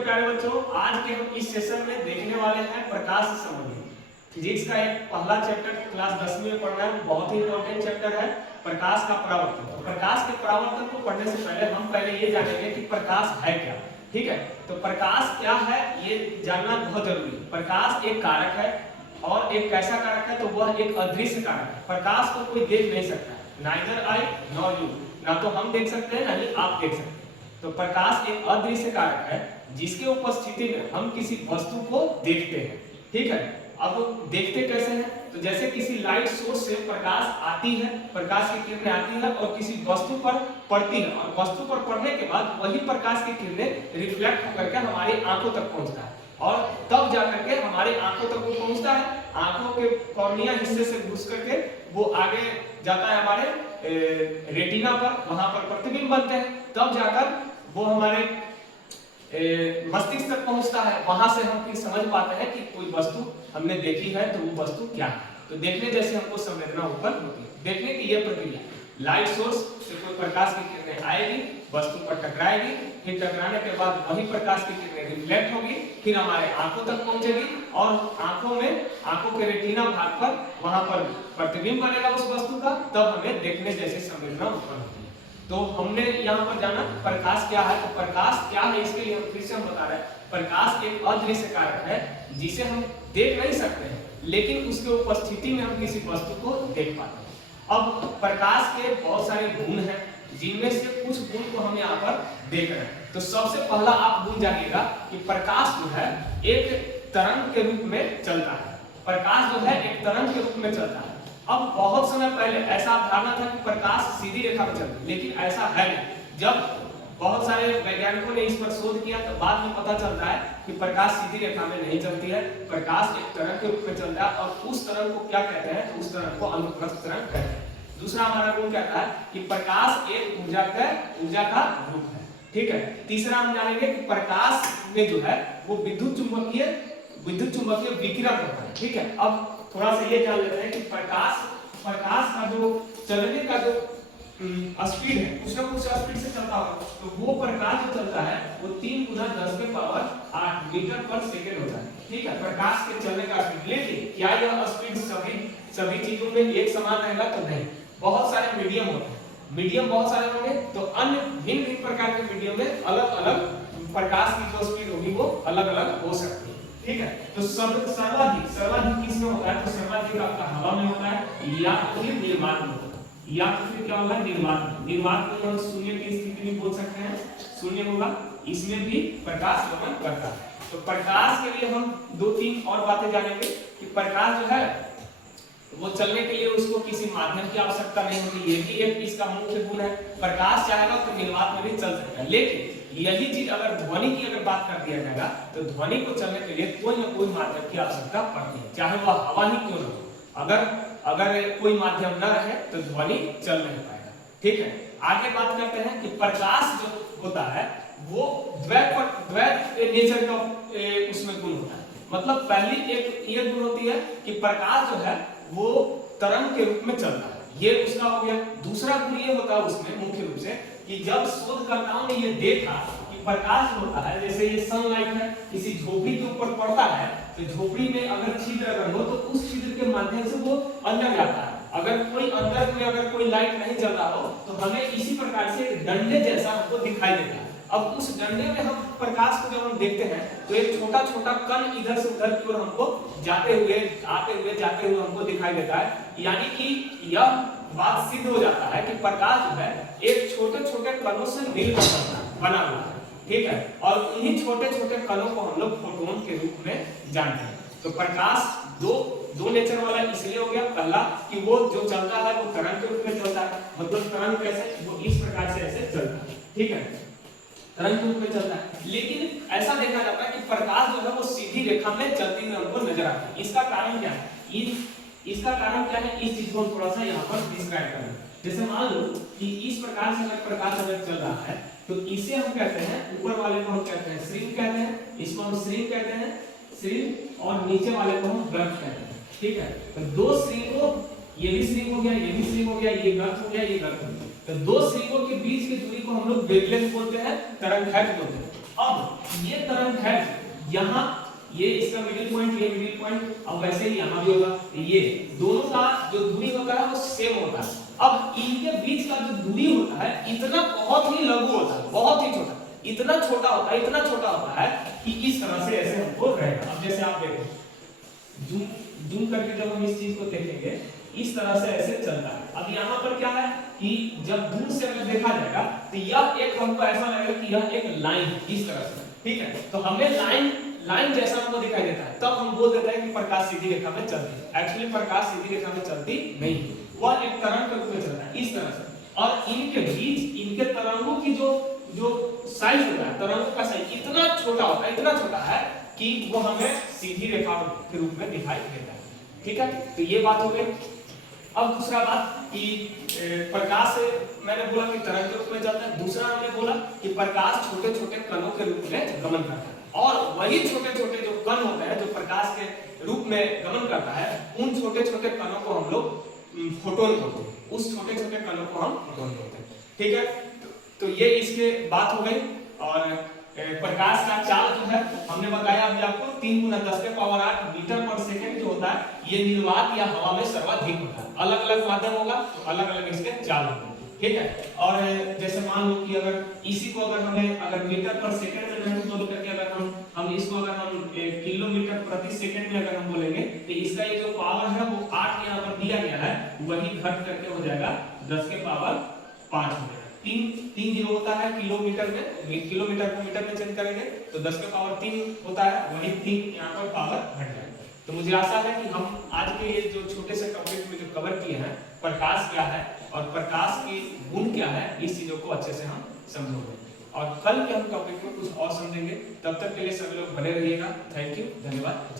तो प्यारे बच्चों, आज के हम इस सेशन में देखने वाले हैं प्रकाश से संबंधित फिजिक्स का एक पहला चैप्टर क्लास 10वीं में पढ़ रहे हैं। बहुत ही इंपॉर्टेंट चैप्टर है प्रकाश का परावर्तन। तो प्रकाश के परावर्तन को पढ़ने से पहले हम पहले ये जानेंगे कि प्रकाश है क्या। ठीक है, तो प्रकाश क्या है ये जानना बहुत जरूरी है। प्रकाश एक कारक है और एक कैसा कारक है, तो वह एक अदृश्य कारक है। प्रकाश को कोई देख नहीं सकता, नाइदर आई नॉर यू, ना तो हम देख सकते हैं ना ही आप देख सकते हैं। तो प्रकाश एक अदृश्य कारक है जिसके उपस्थिति में हम किसी वस्तु को देखते हैं। ठीक है, अब देखते कैसे हैं, तो जैसे किसी लाइट सोर्स से प्रकाश आती है, प्रकाश की किरणें आती है और किसी वस्तु पर पड़ती है, और वस्तु पर पड़ने के बाद वही प्रकाश की किरणें रिफ्लेक्ट होकर के हमारी आंखों तक पहुंचता है और तब जाकर के हमारी आंखों तक वो पहुंचता है। आंखों के कॉर्निया हिस्से से घुस करके वो आगे जाता है हमारे रेटिना पर, वहां पर प्रतिबिंब बनते हैं, तब जाकर वो हमारे मस्तिष्क तक पहुंचता है। वहां से हम फिर समझ पाते हैं कि कोई वस्तु हमने देखी है, तो वो वस्तु क्या है। तो देखने जैसे हमको संवेदना उत्पन्न होती है। देखने की यह प्रक्रिया, लाइट सोर्स से कोई प्रकाश की किरणें आएगी, वस्तु पर टकराएगी, फिर टकराने के बाद वही प्रकाश की किरणें रिफ्लेक्ट होगी, फिर हमारे आंखों तक पहुंचेगी और आंखों के रेटिना भाग पर वहां पर प्रतिबिंब बनेगा उस वस्तु का, तब हमें देखने जैसी संवेदना उत्पन्न होती है। तो हमने यहाँ पर जाना प्रकाश क्या है। तो प्रकाश क्या है इसके लिए हम फिर से बता रहे हैं। प्रकाश एक अदृश्य कारक है जिसे हम देख नहीं सकते हैं, लेकिन उसके उपस्थिति में हम किसी वस्तु को देख पाते हैं। अब प्रकाश के बहुत सारे गुण हैं, जिनमें से कुछ गुण को हम यहाँ पर देख रहे हैं। तो सबसे पहला आप गुण जानिएगा कि प्रकाश जो है एक तरंग के रूप में चलता है। प्रकाश जो है एक तरंग के रूप में चलता है। अब बहुत समय पहले ऐसा धारणा था कि प्रकाश सीधी रेखा में चलता है, लेकिन ऐसा है नहीं। जब बहुत सारे वैज्ञानिकों ने इस पर शोध किया तो बाद में पता चलता है कि प्रकाश सीधी रेखा में नहीं चलती है, प्रकाश एक तरंग के रूप में चलता है। और उस तरंग को क्या कहते हैं, तो उस तरंग को अनुप्रस्थ तरंग कहते हैं। दूसरा हमारा गुण कहता है कि प्रकाश एक ऊर्जा का रूप है। ठीक है, तीसरा हम जानेंगे कि प्रकाश में जो है वो विद्युत चुंबकीय विकिरण होता है। ठीक है, अब थोड़ा सा ये जान लेते हैं कि प्रकाश का जो चलने का जो स्पीड है, कुछ ना कुछ स्पीड से चलता होगा। तो वो प्रकाश जो चलता है वो 3 × 10⁸ मीटर पर सेकेंड होता है। ठीक है, प्रकाश के चलने का स्पीड। लेकिन क्या यह स्पीड सभी चीजों में एक समान रहेगा, तो नहीं। बहुत सारे मीडियम होते हैं, मीडियम बहुत सारे होंगे, तो अन्य भिन्न प्रकार के मीडियम में अलग अलग प्रकाश की जो स्पीड होगी वो अलग अलग हो सकती है। ठीक है, तो सर्वाधिक किसमें होता है, तो सर्वाधिक आपका हवा में होता है, या तो फिर निर्वात में होता है, या तो फिर क्या होगा निर्वात में हम शून्य की स्थिति में बोल सकते हैं, शून्य होगा, इसमें भी प्रकाश गमन करता है। तो प्रकाश के लिए हम 2-3 और बातें जानेंगे कि प्रकाश जो है वो चलने के लिए उसको किसी माध्यम की आवश्यकता नहीं होती। ये भी एक इसका मुख्य गुण है। प्रकाश चाहेगा तो निर्वात में भी चल सकता है, लेकिन यही चीज अगर ध्वनि की बात कर दिया जाएगा तो ध्वनि को चलने के लिए कोई ना कोई माध्यम की आवश्यकता पड़ती है, चाहे वह हवा ही क्यों न हो। अगर कोई माध्यम न रहे तो ध्वनि चल नहीं पाएगा। ठीक है, आगे बात करते हैं कि प्रकाश जो होता है वो द्वैत नेचर का उसमें गुण होता है। मतलब पहली एक ये गुण होती है कि प्रकाश जो है वो तरंग के रूप में चलता है, ये उसका हो गया। दूसरा गुण ये होता है उसमें मुख्य रूप से कि जब शोधकर्ताओं ने ये देखा कि प्रकाश होता है, जैसे ये सनलाइट है किसी झोपड़ी के ऊपर पड़ता है, तो झोपड़ी में अगर छिद्र अगर हो तो उस छिद्र के माध्यम से वो अंदर जाता है। अगर कोई अंदर में अगर कोई लाइट नहीं जल रहा हो तो हमें इसी प्रकार से डंडे जैसा हमको दिखाई देता है। अब उस डंडे में हम प्रकाश को जब हम देखते हैं तो एक छोटा छोटा कण इधर से उधर की ओर हमको जाते हुए हमको दिखाई देता है। यानी कि यह बात सिद्ध हो जाता है कि प्रकाश जो है एक छोटे छोटे कणों से मिलकर बना हुआ है। ठीक है, और इन्हीं छोटे छोटे कणों को हम लोग फोटोन के रूप में जानते हैं। तो प्रकाश दो नेचर वाला इसलिए हो गया। पहला कि वो जो चलता है वो तरंग के रूप में चलता है, मतलब तरंग कैसे, वो इस प्रकार से ऐसे चलता है। ठीक है, तरंग के रूप में चलता है। लेकिन ऐसा देखा जाता है कि प्रकाश जो है वो सीधी रेखा में चलती हुई हमको नजर आता है। इसका कारण क्या है, इसका कारण क्या है, इस चीज को थोड़ा सा यहाँ पर डिस्क्राइब करें। जैसे मान लो कि इस प्रकार से अगर प्रकाश अगर चल रहा है तो इसे हम कहते हैं, ऊपर वाले को हम कहते हैं श्रिंग कहते हैं, इसको हम श्रिंग कहते हैं, श्रिंग, और नीचे वाले को हम गर्त कहते हैं। ठीक है, तो दो श्रिंगों, ये भी श्रिंग हो गया, ये भी श्रिंग हो गया, ये गर्त हो गया, ये गर्त हो गया। तो दो श्रिंगों के बीच की दूरी को हम लोग वेवलेंथ बोलते हैं, तरंग दैर्घ्य बोलते हैं। अब ये तरंग है यहाँ, ये इसका मिडिल पॉइंट, ये मिडिल पॉइंट, अब वैसे ही यहाँ भी होगा, ये दोनों का जो दूरी होता है वो सेम होता है। अब इनके बीच का जो दूरी होता है इतना बहुत ही लघु होता है, बहुत ही छोटा, इतना छोटा होता है, इतना छोटा होता है कि इस तरह से ऐसे हमको रहेगा। अब जैसे आप देखो, जूम करके जब हम इस चीज को देखेंगे इस तरह से ऐसे चलता है। अब यहाँ पर क्या है कि जब दूर से अगर देखा जाएगा तो यह एक हमको ऐसा लगेगा कि यह एक लाइन इस तरह से, ठीक है, तो हमें लाइन जैसा हमको दिखाई देता है, तब हम बोल देते हैं कि प्रकाश सीधी रेखा में चलती है। एक्चुअली प्रकाश सीधी रेखा में चलती नहीं, वह एक तरंग के रूप में चलता है इस तरह से। और इनके बीच इनके तरंगों की जो साइज होता है, तरंगों का साइज इतना छोटा होता है, इतना छोटा है कि वो हमें सीधी रेखा के रूप में दिखाई देता है। ठीक है, तो ये बात हो गई। अब दूसरा बात कि प्रकाश मैंने बोला कि तरंग के रूप में चलता है। दूसरा हमने बोला कि प्रकाश छोटे छोटे कणों के रूप में गमन करता है, और वही छोटे छोटे जो कण होते हैं जो प्रकाश के रूप में गमन करता है, उन छोटे छोटे कणों को हम लोग फोटोन बोलते हैं। उस छोटे छोटे कणों को हम फोटोन बोलते हैं। ठीक है, तो ये इसके बात हो गई। और प्रकाश का चाल जो है हमने बताया अभी आपको 3 × 10⁸ मीटर पर सेकंड जो होता है, ये निर्वात या हवा में सर्वाधिक होता है। अलग अलग माध्यम होगा तो अलग अलग इसके चाल होंगे। ठीक है, और जैसे मान लो कि अगर इसी को अगर हमें अगर मीटर पर सेकंड में नहीं बोल करके अगर हम इसको अगर हम किलोमीटर प्रति सेकंड में अगर हम बोलेंगे तो इसका ये जो पावर है वो 8 यहाँ पर दिया गया है, वही घट करके हो जाएगा 10⁵ हो जाएगा। 3 जीरो होता है किलोमीटर में, किलोमीटर को मीटर में चेंज करेंगे तो 10⁻³ होता है, वही 3 यहाँ पर पावर घट जाएगा। तो मुझे आशा है कि हम आज के ये जो छोटे से टॉपिक में जो कवर किए हैं, प्रकाश क्या है और प्रकाश की गुण क्या है, इस चीजों को अच्छे से हम समझोगे। और कल के हम टॉपिक में कुछ और समझेंगे। तब तक के लिए सभी लोग बने रहिएगा। थैंक यू, धन्यवाद।